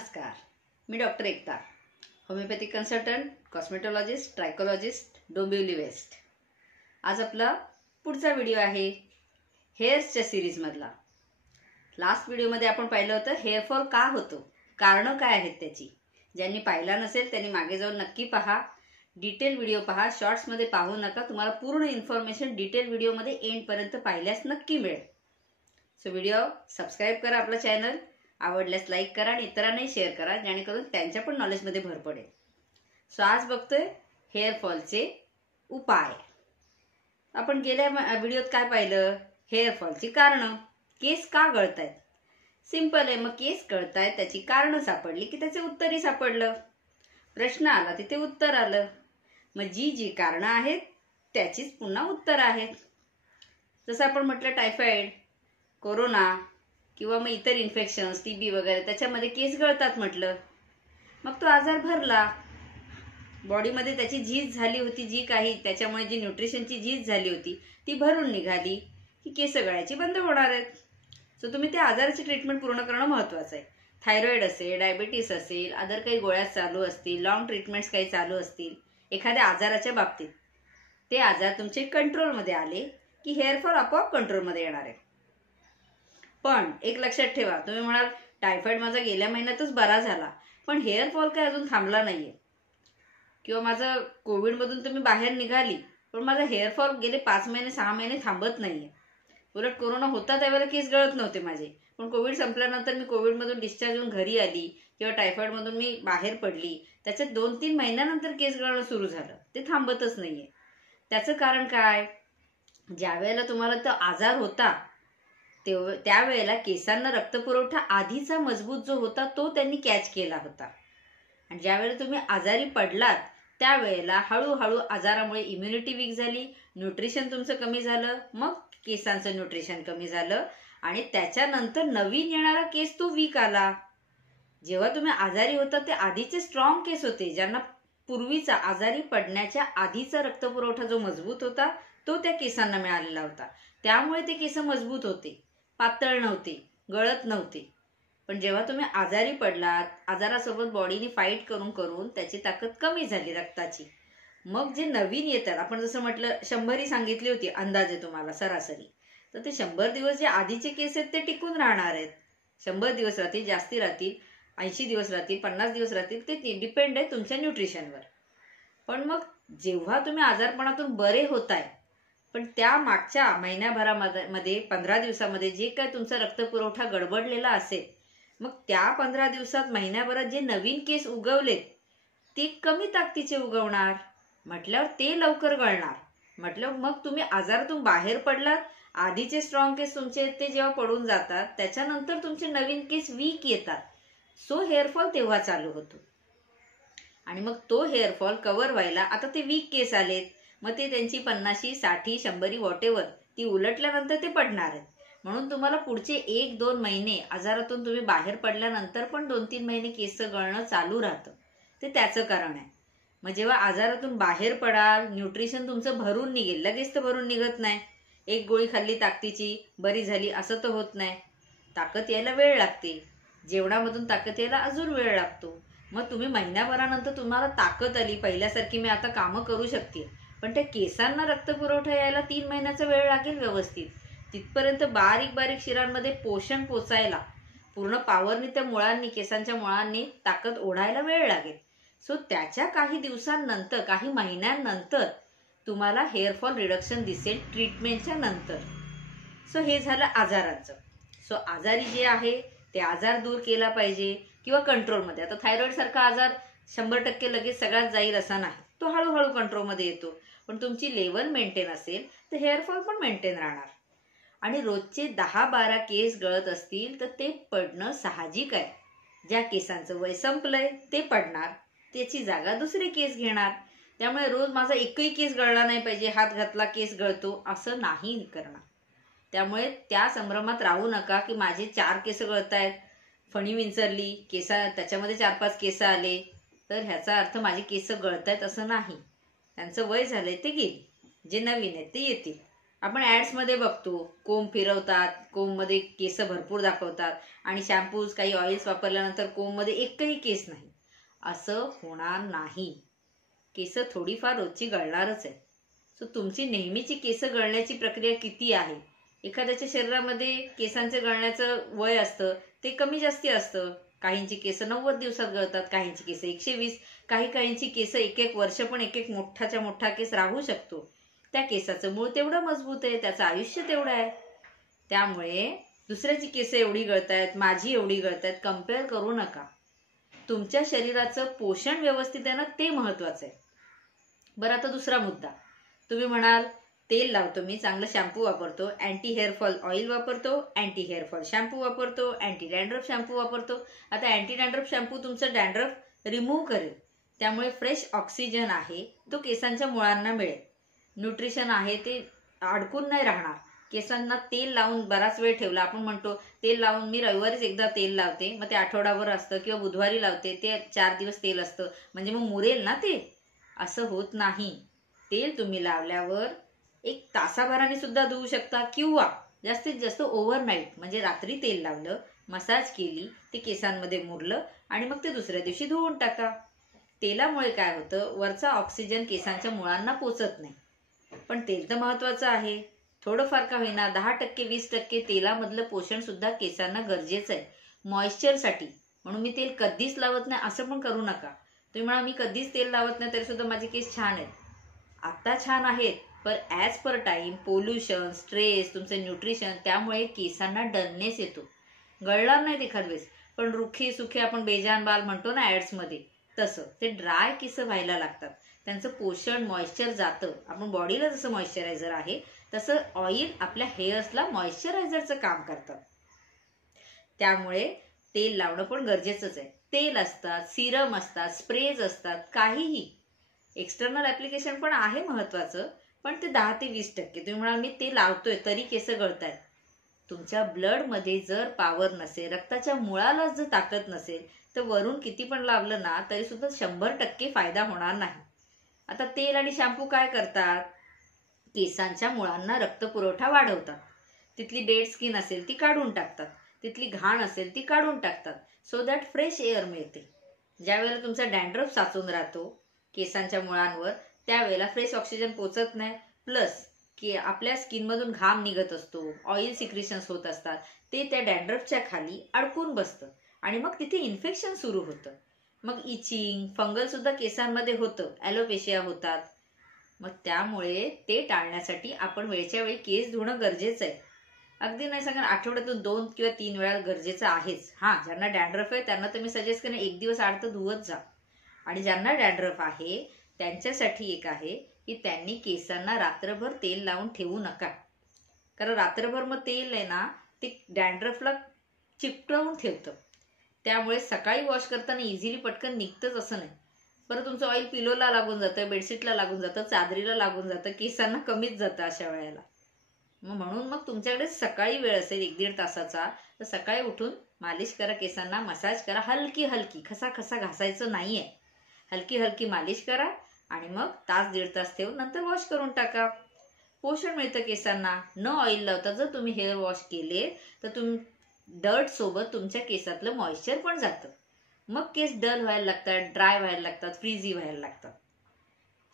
नमस्कार, मी डॉक्टर एकता, homeopathic consultant, कॉस्मेटॉलॉजिस्ट, ट्रायकोलॉजिस्ट, Dombivli waste. आज आपला पुढचा व्हिडिओ आहे हेअर्सच्या सिरीजमधला। लास्ट व्हिडिओमध्ये आपण पाहिलं होतं हेअरफॉल का होतो, कारणं काय आहेत त्याची। ज्यांनी पाहिला नसेल त्यांनी मागे जाऊन नक्की पहा, डिटेल व्हिडिओ पहा, शॉर्ट्समध्ये पाहू नका। तुम्हाला पूर्ण इन्फॉर्मेशन डिटेल व्हिडिओमध्ये एंडपर्यंत पाहिल्यास नक्की मिळेल। सो व्हिडिओ सबस्क्राईब करा, आपला चॅनल आवडल्यास लाईक करा आणि इतरांनाही शेअर करा, जेणेकरून त्यांच्या पण नॉलेजमध्ये भर पडेल। सो आज बघतोय हेअरफॉलचे उपाय। आपण गेल्या व्हिडिओत काय पाहिलं, हेअरफॉलची कारणं, केस का गळतायत। सिंपल आहे, मग केस गळतायत त्याची कारणं सापडली की त्याचे उत्तरही सापडलं। प्रश्न आला तिथे उत्तर आलं। मग जी कारणं आहेत त्याचीच पुन्हा उत्तर आहेत। जसं आपण म्हटलं टायफॉइड, कोरोना किंवा मग इतर इन्फेक्शन्स, टीबी वगैरे, त्याच्यामध्ये केस गळतात म्हटलं। मग तो आजार भरला, बॉडीमध्ये त्याची झीज झाली होती, जी काही त्याच्यामुळे जी न्यूट्रिशनची झीज झाली होती ती भरून निघाली की केस गळायची बंद होणार आहेत। सो तुम्ही त्या आजाराची ट्रीटमेंट पूर्ण करणं महत्त्वाचं आहे। थायरॉइड असेल, डायबिटीस असेल, अदर काही गोळ्या चालू असतील, लॉंग ट्रीटमेंट्स काही चालू असतील एखाद्या आजाराच्या बाबतीत, ते आजार तुमचे कंट्रोलमध्ये आले की हेअरफॉल आपोआप कंट्रोलमध्ये येणार आहे। पण एक लक्षात ठेवा, तुम्ही म्हणाल टायफॉइड माझा गेल्या महिन्यातच बरा झाला पण हेअरफॉल काय अजून थांबला नाहीये, किंवा माझं कोविडमधून तुम्ही बाहेर निघाली पण माझा हेअरफॉल गेले 5 महिने 6 महिने थांबत नाहीये। उलट कोरोना होता त्यावेळेला केस गळत नव्हते माझे, पण कोविड संपल्यानंतर मी कोविडमधून डिस्चार्ज होऊन घरी आली किंवा टायफॉइडमधून मी बाहेर पडली, त्याच्यात 2-3 महिन्यानंतर केस गळणं सुरू झालं, ते थांबतच नाहीये। त्याचं कारण काय, ज्या वेळेला तुम्हाला तो आजार होता त्यावेळेला केसांना रक्तपुरवठा आधीचा मजबूत जो होता तो त्यांनी कॅच केला होता, आणि ज्यावेळेला तुम्ही आजारी पडलात त्यावेळेला हळूहळू आजारामुळे इम्युनिटी वीक झाली, न्यूट्रिशन तुमचं कमी झालं, मग केसांचं न्यूट्रिशन कमी झालं आणि त्याच्यानंतर नवीन येणारा केस तो वीक आला। जेव्हा तुम्ही आजारी होता ते आधीचे स्ट्रॉंग केस होते, ज्यांना पूर्वीचा आजारी पडण्याच्या आधीचा रक्तपुरवठा जो मजबूत होता तो त्या केसांना मिळालेला होता, त्यामुळे ते केस मजबूत होते, पातळ नव्हते, गळत नव्हते। पण जेव्हा तुम्ही आजारी पडलात, आजारासोबत बॉडीने फाईट करून करून त्याची ताकद कमी झाली रक्ताची, मग जे नवीन येतात, आपण जसं म्हटलं 100 सांगितली होती अंदाजे तुम्हाला सरासरी, तर ते 100 दिवस जे आधीचे केस आहेत ते टिकून राहणार आहेत। 100 दिवस राहतील, जास्ती राहतील, 80 दिवस राहतील, 50 दिवस राहतील, ते डिपेंड आहे तुमच्या न्यूट्रिशनवर। पण मग जेव्हा तुम्ही आजारपणातून बरे होताय, पण त्या मागच्या महिन्याभरामध्ये 15 दिवसामध्ये जे काय तुमचा रक्तपुरवठा गडबडलेला असेल, मग त्या 15 दिवसात महिन्याभरात जे नवीन केस उगवलेत ते कमी ताकदीचे उगवणार, म्हटल्यावर ते लवकर गळणार, म्हटलं मग तुम्ही आजारातून बाहेर पडलात, आधीचे स्ट्रॉंग केस तुमचे ते जेव्हा पडून जातात त्याच्यानंतर तुमचे नवीन केस वीक येतात। सो हेअरफॉल तेव्हा चालू होतो, आणि मग तो हेअरफॉल कव्हर व्हायला आता ते वीक केस आलेत, मग ते त्यांची 50, 60, 100 व्हॉटेवर ती उलटल्यानंतर ते पडणार आहेत। म्हणून तुम्हाला पुढचे 1-2 महिने आजारातून तुम्ही बाहेर पडल्यानंतर पण 2-3 महिने केस गळणं चालू राहतं, ते त्याचं कारण आहे। मग जेव्हा आजारातून बाहेर पडाल, न्यूट्रिशन तुमचं भरून निघेल, लगेच तर भरून निघत नाही। एक गोळी खाल्ली ताकदीची बरी झाली असं तर होत नाही, ताकद यायला वेळ लागते, जेवणामधून ताकद यायला अजून वेळ लागतो। मग तुम्ही महिन्याभरानंतर तुम्हाला ताकद आली, पहिल्यासारखी मी आता कामं करू शकते, पण त्या केसांना रक्तपुरवठा यायला 3 महिन्याचा वेळ लागेल व्यवस्थित, तिथपर्यंत बारीक बारीक शिरांमध्ये पोषण पोचायला, पूर्ण पावरनी त्या मुळांनी, केसांच्या मुळांनी ताकद ओढायला वेळ लागेल। सो त्याच्या काही दिवसांनंतर, काही महिन्यांनंतर तुम्हाला हेअरफॉल रिडक्शन दिसेल ट्रीटमेंटच्या नंतर। सो हे झालं आजाराचं। सो आजारी जे आहे ते आजार दूर केला पाहिजे किंवा कंट्रोलमध्ये। आता थायरॉइड सारखा आजार 100% लगेच सगळ्यात जाईल असा नाही, तो हळूहळू कंट्रोलमध्ये येतो, पण तुमची लेवल मेंटेन असेल तर हेअरफॉल पण मेंटेन राहणार। आणि रोजचे 10-12 केस गळत असतील तर ते पडणं साहजिक आहे। ज्या केसांचं वय संपलंय ते पडणार, त्याची जागा दुसरे केस घेणार। त्यामुळे रोज माझा एकही केस गळला नाही पाहिजे, हात घातला केस गळतो असं नाही करणार। त्यामुळे त्या संभ्रमात राहू नका की माझे 4 केस गळतायत, फणी विंचरली, त्याच्यामध्ये 4-5 केस आले तर ह्याचा अर्थ माझे केस गळतायत असं नाही। त्यांचं वय झालंय ते गेली, जे नवीन आहेत ते येतील। आपण ऍड्स मध्ये बघतो, कोंब फिरवतात, कोंब मध्ये केस भरपूर दाखवतात आणि शॅम्पूज काही ऑइल्स वापरल्यानंतर कोंब मध्ये एकही केस नाही. असं होणार नाही. केस थोडीफार रोजची गळणारच आहे. सो तुमची नेहमीची केस गळण्याची प्रक्रिया किती आहे? एखाद्याच्या शरीरामध्ये केसांचे गळण्याचं वय असतं, ते कमी जास्ती असतं. काहींची केस 90 दिवसात गळतात, काहींची केस 120, काहींची केस एक वर्ष पण एक मोठाच्या मोठा केस राहू शकतो. त्या केसाचं मूळ तेवढं मजबूत आहे, त्याचं आयुष्य तेवढं आहे. त्यामुळे दुसऱ्याची केस एवढी गळतायत, माझी एवढी गळतायत, कम्पेअर करू नका. तुमच्या शरीराचं पोषण व्यवस्थित आहे ना, ते महत्वाचं आहे. बरं, आता दुसरा मुद्दा. तुम्ही म्हणाल तेल लावतो मी, चांगलं शॅम्पू वापरतो, अँटी हेअरफॉल ऑइल वापरतो, अँटी हेअरफॉल शॅम्पू वापरतो, अँटी डॅन्ड्रफ शॅम्पू वापरतो. आता अँटी डॅन्ड्रफ शॅम्पू तुमचं डॅन्ड्रफ रिमूव्ह करेल, त्यामुळे फ्रेश ऑक्सिजन आहे तो केसांच्या मुळांना मिळेल. न्यूट्रिशन आहे ते अडकून नाही राहणार. केसांना तेल लावून बराच वेळ ठेवला, आपण म्हणतो तेल लावून मी रविवारीच एकदा तेल लावते, मग ते आठवडाभर असतं, किंवा बुधवारी लावते, ते 4 दिवस तेल असतं, म्हणजे मग मुरेल ना ते. असं होत नाही. तेल तुम्ही लावल्यावर 1 तासाभराने सुद्धा धुवू शकता, किंवा जास्तीत जास्त ओव्हरनाईट, म्हणजे रात्री तेल लावलं, मसाज केली, ते केसांमध्ये मुरलं आणि मग ते दुसऱ्या दिवशी धुवून टाका. तेलामुळे काय होतं, वरचा ऑक्सिजन केसांच्या मुळांना पोचत नाही. पण तेल तर महत्वाचं आहे. थोडंफार का होईना 10% 20% तेलामधलं पोषण सुद्धा केसांना गरजेचं आहे मॉइश्चरसाठी. म्हणून मी तेल कधीच लावत नाही असं पण करू नका. तुम्ही म्हणा मी कधीच तेल लावत नाही तरी सुद्धा माझे केस छान आहेत. आता छान आहेत, पण as per time pollution, stress, तुमचं न्यूट्रिशन, त्यामुळे केसांना डलनेस येतो. गळणार नाहीत एखाद वेळेस, पण रुखी सुखी आपण बेजान बाल म्हणतो ना ऍड्स मध्ये, तसं ते ड्राय केस व्हायला लागतात. त्यांचं पोषण, मॉइश्चर जातं. आपण बॉडीला जसं मॉइश्चरायझर आहे तसं ऑइल आपल्या हेअर्सला मॉइश्चरायझरचं काम करतात. त्यामुळे तेल लावणं पण गरजेचंच आहे. तेल असतात, सिरम असतात, स्प्रेज असतात, काहीही एक्सटर्नल ऍप्लिकेशन पण आहे महत्वाचं, पण ते 10 ते 20%. तुम्ही म्हणाल मी ते लावतोय तरी केस गळतायत. तुमच्या ब्लड मध्ये जर पॉवर नसेल, रक्ताच्या मुळाला जर ताकद नसेल, तर वरून किती पण लावलं ना तरी सुद्धा 100% फायदा होणार नाही. आता तेल आणि शॅम्पू काय करतात, केसांच्या मुळांना रक्तपुरवठा वाढवतात. तिथली डेड स्किन असेल ती काढून टाकतात, तिथली घाण असेल ती काढून टाकतात, सो दॅट फ्रेश एअर मिळते. ज्यावेळेला तुमचा डॅन्ड्रफ साचून राहतो केसांच्या मुळांवर, त्यावेळेला फ्रेश ऑक्सिजन पोचत नाही, प्लस की आपल्या स्किनमधून घाम निघत असतो, ऑइल सिक्रिशन्स होत असतात, ते त्या डॅन्ड्रफच्या खाली अडकून बसतं आणि मग तिथे इन्फेक्शन सुरू होतं. मग इचिंग, फंगल सुद्धा केसांमध्ये होतं, ॲलोपेशिया होतात. मग त्यामुळे ते टाळण्यासाठी आपण वेळच्या वेळी केस धुणं गरजेचं आहे. अगदी नाही सांगा आठवड्यातून 2 किंवा 3 वेळा गरजेचं आहेच. ज्यांना डॅन्ड्रफ आहे त्यांना तर मी सजेस्ट करेन 1 दिवस आड तर धुवत जा. आणि ज्यांना डॅन्ड्रफ आहे त्यांच्यासाठी एक आहे की त्यांनी केसांना रात्रभर तेल लावून ठेवू नका. कारण रात्रभर मग तेल आहे ना ते डॅन्ड्रफला चिपटवून ठेवतं. त्यामुळे सकाळी वॉश करताना इझिली पटकन निघतंच असं नाही. परत तुमचं ऑइल पिलोला लागून जातं, बेडशीटला लागून जातं, चादरीला लागून जातं, केसांना कमीच जातं अशा वेळेला. म्हणून मग तुमच्याकडे सकाळी वेळ असेल 1-1.5 तासाचा, तर सकाळी उठून मालिश करा, केसांना मसाज करा, हलकी हलकी, खसा घासायचं नाहीये, हलकी हलकी मालिश करा आणि मग 1-1.5 तास ठेवून नंतर वॉश करून टाका. पोषण मिळतं केसांना. न ऑइल लावता जर तुम्ही हेअर वॉश केले तर डर्ट सोबत तुमच्या केसातलं मॉइश्चर पण जातं. मग केस डल व्हायला लागतात, ड्राय व्हायला लागतात, फ्रीझी व्हायला लागतात.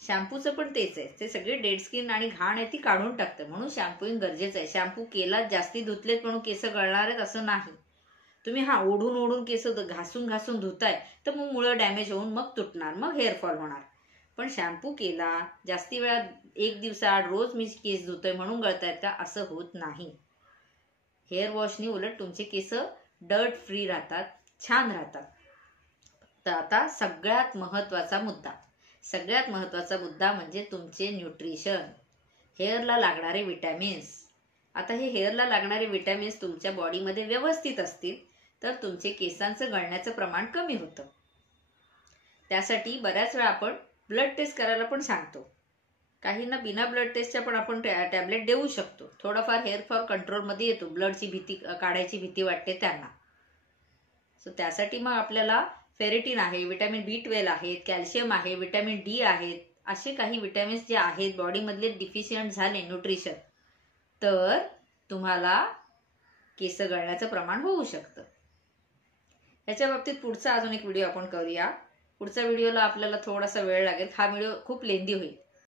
शॅम्पूचं पण तेच आहे, ते सगळे डेड स्किन आणि घाण आहे ती काढून टाकतं. म्हणून शॅम्पूइंग गरजेचं आहे. शॅम्पू केला जास्ती धुतलेत म्हणून केस गळणार आहेत असं नाही. तुम्ही ओढून केस घासून धुताय तर मग मुळं डॅमेज होऊन मग तुटणार, मग हेअरफॉल होणार. पण शॅम्पू केला जास्ती वेळा 1 दिवसाआड रोज मी केस धुतोय म्हणून गळतायत का, असं होत नाही. हेअर वॉशनी उलट तुमचे केस डर्ट फ्री राहतात, छान राहतात. तर आता सगळ्यात महत्वाचा मुद्दा म्हणजे तुमचे न्यूट्रिशन, हेअरला लागणारे विटॅमिन्स. आता हे हेअरला लागणारे विटॅमिन्स तुमच्या बॉडीमध्ये व्यवस्थित असतील तर तुमचे केसांचं गळण्याचं प्रमाण कमी होतं. त्यासाठी बऱ्याच वेळा आपण ब्लड टेस्ट करायला पण सांगतो. काहींना बिना ब्लड टेस्टच्या पण आपण टॅबलेट देऊ शकतो. थोडाफार हेअरफॉल कंट्रोलमध्ये येतो, ब्लडची भीती काढायची भीती वाटते त्यांना. सो त्यासाठी मग आपल्याला फेरेटिन आहे, विटॅमिन B12 आहेत, कॅल्शियम आहे, विटॅमिन D आहेत, असे काही विटॅमिन्स जे आहेत बॉडीमधले डिफिशियंट झाले न्यूट्रिशन तर तुम्हाला केस गळण्याचं प्रमाण होऊ शकतं. याच्या बाबतीत पुढचा अजून एक व्हिडिओ आपण करूया. पुढच्या व्हिडिओला आपल्याला थोडासा वेळ लागेल. हा व्हिडिओ खूप लेंदी होईल.